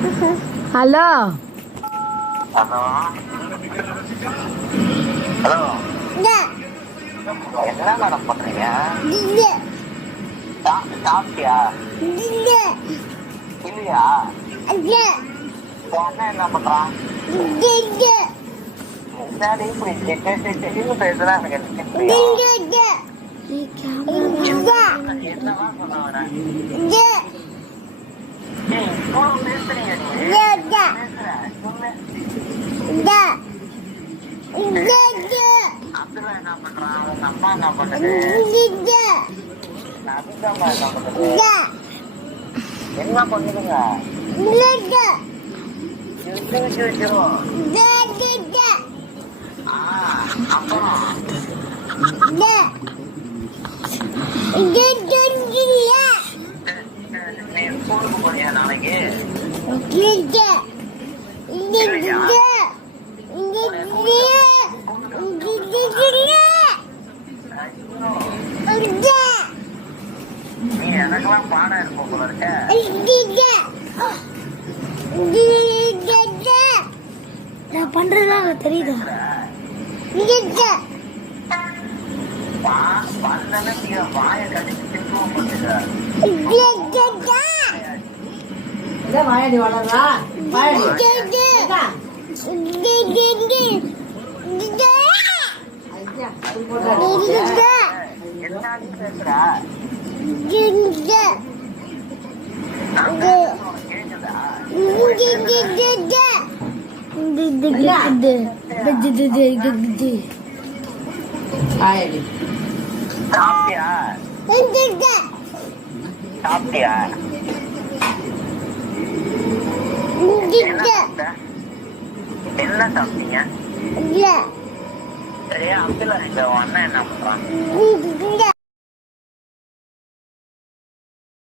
Hello hello hello என்ன madam பண்றீங்க? சாப்பிட்டியா? இல்லையா? அண்ணன் என்ன பண்றான்? என்னடி இப்படி பேசுறா? எனக்கு என்னவா சொன்ன அவன? பேசுறீங்க அப்துல்லா என்ன பண்றான்? உங்க அம்மா என்ன பண்ணுது? அப்துல்லா என்ன பண்ணுது? என்ன பண்ணுதுங்க? அப்புறம் நீ ஸ்கூலுக்கு போறியா நாளைக்கு? நீ எனக்கெல்லாம் பாடம் இருப்போம் போல இருக்க. நான் பண்றதுலாம் தெரியுதா? வாயை கடிச்சு திட்டுவோம் பண்ணுங்க. வாயடி வளர்றா என்ன பேசுற? சாப்பிட்டியா? சாப்பிட்டியா? என்ன சாப்பிட்டீங்க? சரியா? அப்துல்லா அண்ணன் என்ன பண்றான்?